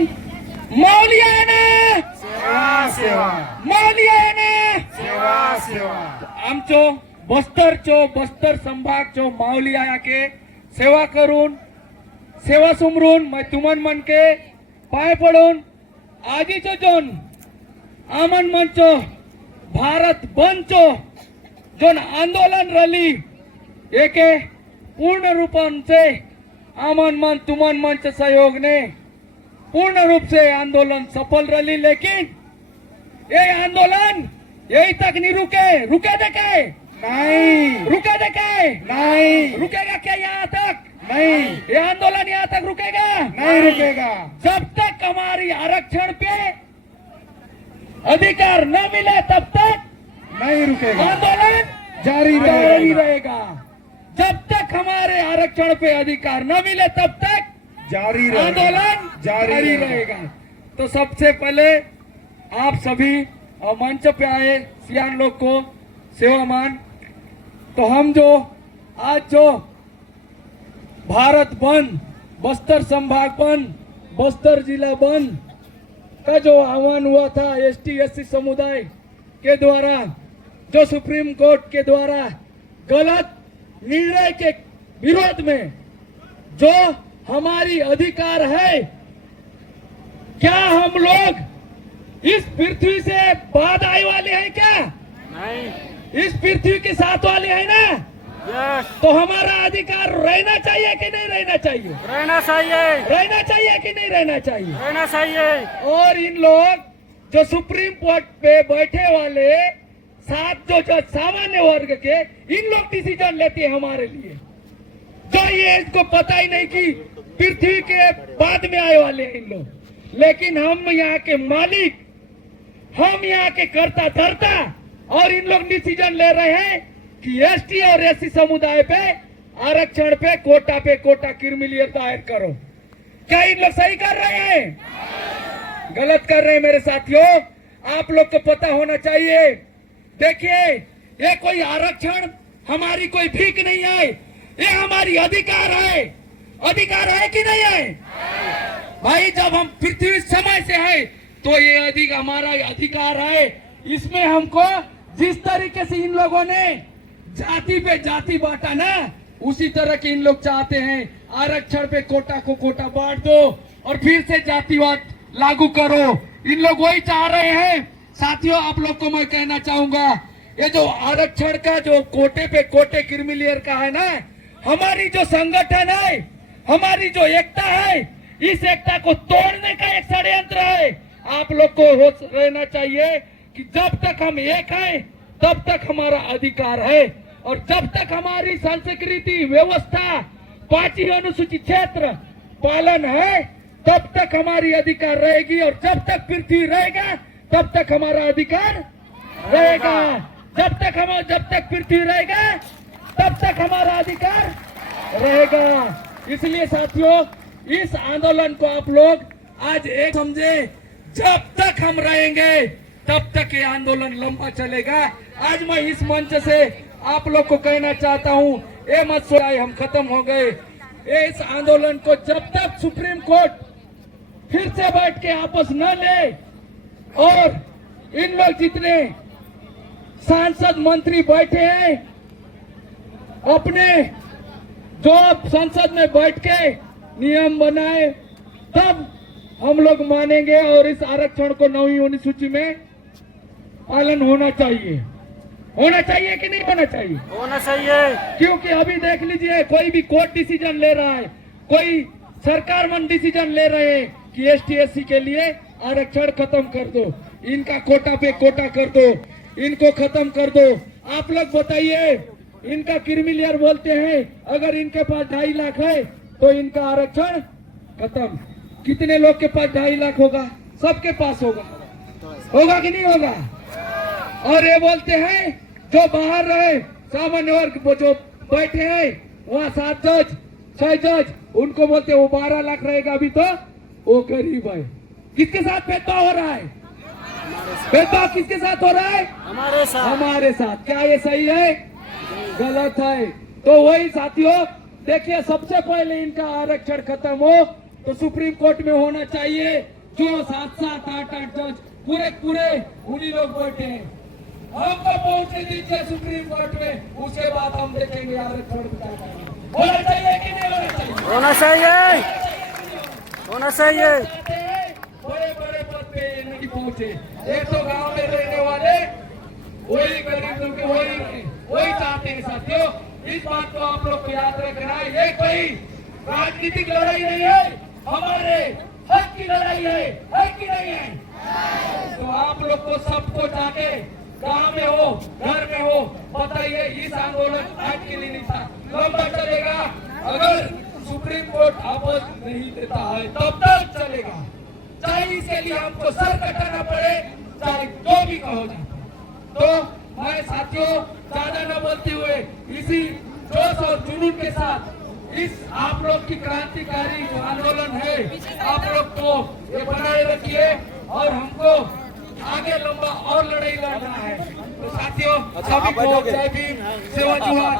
आंदोलन मौलियाने मौलियाने आमचो बस्तर संभागचो माऊलिया के सेवा करून सेवा सुमरून मैं तुमन मन के पाय पडून आजीचो जोन आमन मंचो भारत बंदचो जोन आंदोलन रली एके पूर्ण रूपन से आमन मन तुमन मंच सहयोग ने पूर्ण रूप से आंदोलन सफल रही। लेकिन ये आंदोलन यही तक नहीं रुके देखे नहीं, रुके देखे नहीं, रुकेगा क्या यहाँ तक नहीं, ये आंदोलन यहाँ तक रुकेगा नहीं, रुकेगा जब तक हमारी आरक्षण पे अधिकार न मिले तब तक नहीं रुकेगा, आंदोलन जारी रहेगा। जब तक हमारे आरक्षण पे अधिकार न मिले तब तक जारी आंदोलन जारी रहेगा। तो सबसे पहले आप सभी मंच पे आए सियान लोग को सेवामान, तो हम जो आज जो भारत बंद, बस्तर संभाग बंद, बस्तर जिला बंद का जो आह्वान हुआ था एसटी एससी समुदाय के द्वारा, जो सुप्रीम कोर्ट के द्वारा गलत निर्णय के विरोध में जो हमारी अधिकार है, क्या हम लोग इस पृथ्वी से बाद आने वाले हैं क्या? नहीं। इस पृथ्वी के साथ वाले हैं ना? यस। तो हमारा अधिकार रहना चाहिए कि नहीं रहना चाहिए? रहना चाहिए। रहना चाहिए कि नहीं रहना चाहिए? रहना चाहिए। और इन लोग जो सुप्रीम कोर्ट पे बैठे वाले 7 जो जज सामान्य वर्ग के, इन लोग डिसीजन लेते हैं हमारे लिए, जो ये इसको पता ही नहीं कि पृथ्वी के बाद में आए वाले हैं इन लोग। लेकिन हम यहाँ के मालिक, हम यहाँ के कर्ता धर्ता, और इन लोग डिसीजन ले रहे हैं कि एसटी और एससी समुदाय पे आरक्षण पे कोटा क्रिमिनल दायर करो। क्या इन लोग सही कर रहे हैं? गलत कर रहे हैं मेरे साथियों। आप लोग को पता होना चाहिए। देखिए, ये कोई आरक्षण हमारी कोई भीख नहीं है, ये हमारी अधिकार है। अधिकार है कि नहीं है भाई? जब हम पृथ्वी समय से है तो ये हमारा अधिकार है। इसमें हमको जिस तरीके से इन लोगों ने जाति पे जाति बांटा ना, उसी तरह के इन लोग चाहते हैं आरक्षण पे कोटा को कोटा बांट दो और फिर से जातिवाद लागू करो। इन लोग वही चाह रहे हैं। साथियों, आप लोग को मैं कहना चाहूंगा, ये जो आरक्षण का जो कोटे पे कोटे क्रिमिनल का है ना, हमारी जो संगठन है, हमारी जो एकता है, इस एकता को तोड़ने का एक षड्यंत्र है। आप लोग को होश रहना चाहिए कि जब तक हम एक हैं तब तक हमारा अधिकार है, और जब तक हमारी संस्कृति व्यवस्था 5 अनुसूचित क्षेत्र पालन है तब तक हमारी अधिकार रहेगी, और जब तक पृथ्वी रहेगा तब तक हमारा अधिकार रहेगा। जब तक पृथ्वी रहेगा तब तक हमारा अधिकार रहेगा। इसलिए साथियों, इस आंदोलन को आप लोग आज एक समझे, जब तक हम रहेंगे तब तक ये आंदोलन लंबा चलेगा। आज मैं इस मंच से आप लोग को कहना चाहता हूँ, ये मत सोचिए हम खत्म हो गए। इस आंदोलन को जब तक सुप्रीम कोर्ट फिर से बैठ के आपस न ले, और इन लोग जितने सांसद मंत्री बैठे हैं अपने जो संसद में बैठ के नियम बनाए, तब हम लोग मानेंगे और इस आरक्षण को 9वीं अनुसूची में पालन होना चाहिए। होना चाहिए कि नहीं होना चाहिए? होना चाहिए। क्योंकि अभी देख लीजिए, कोई भी कोर्ट डिसीजन ले रहा है, कोई सरकार मन डिसीजन ले रहे हैं कि एसटी एससी के लिए आरक्षण खत्म कर दो, इनका कोटा पे कोटा कर दो, इनको खत्म कर दो। आप लोग बताइए, इनका क्रिमिनल बोलते हैं अगर इनके पास 2.5 लाख है तो इनका आरक्षण खत्म। कितने लोग के पास 2.5 लाख होगा? सबके पास होगा। होगा कि नहीं होगा? और ये बोलते हैं जो बाहर रहे सामान्य वर्ग जो बैठे हैं वहाँ 7 जज 6 जज, उनको बोलते वो 12 लाख रहेगा अभी तो वो गरीब है। किसके साथ भेदभाव हो रहा है? भेदभाव किसके साथ हो रहा है? हमारे साथ। हमारे साथ। क्या ये सही है? गलत है। तो वही साथियों, देखिए, सबसे पहले इनका आरक्षण खत्म हो, तो सुप्रीम कोर्ट में होना चाहिए। जो 7-7, 8-8 जज पूरे उन्हीं लोग बैठे हैं। हमको पहुंचने दीजिए सुप्रीम कोर्ट में, उसके बाद हम देखेंगे आरक्षण होना चाहिए कि नहीं होना चाहिए। होना चाहिए, होना चाहिए। बड़े बड़े पद पे ये नहीं पहुंचे। एक तो गांव में रहने वाले वही गरीब लोग वही चाहते हैं। साथियों, इस बात को आप लोग को याद रखना है। ये कोई राजनीतिक लड़ाई नहीं है, हमारे हक की लड़ाई है कि नहीं है? तो आप लोग को सबको जाके गांव में हो, घर में हो, बताइए इस आंदोलन आज के लिए नहीं था, लंबा चलेगा। अगर सुप्रीम कोर्ट वापस नहीं देता है तब तक चलेगा, चाहे इसके लिए हमको सर कटाना पड़े, चाहे जो भी कहो जाए। तो मैं साथियों ज्यादा न बोलते हुए इसी जोश और जुनून के साथ इस आप लोग की क्रांतिकारी जो आंदोलन है, आप लोग को ये बनाए रखिए और हमको आगे लंबा और लड़ाई लड़ना है। तो साथियों सभी को जय भीम, सेवा जोहार।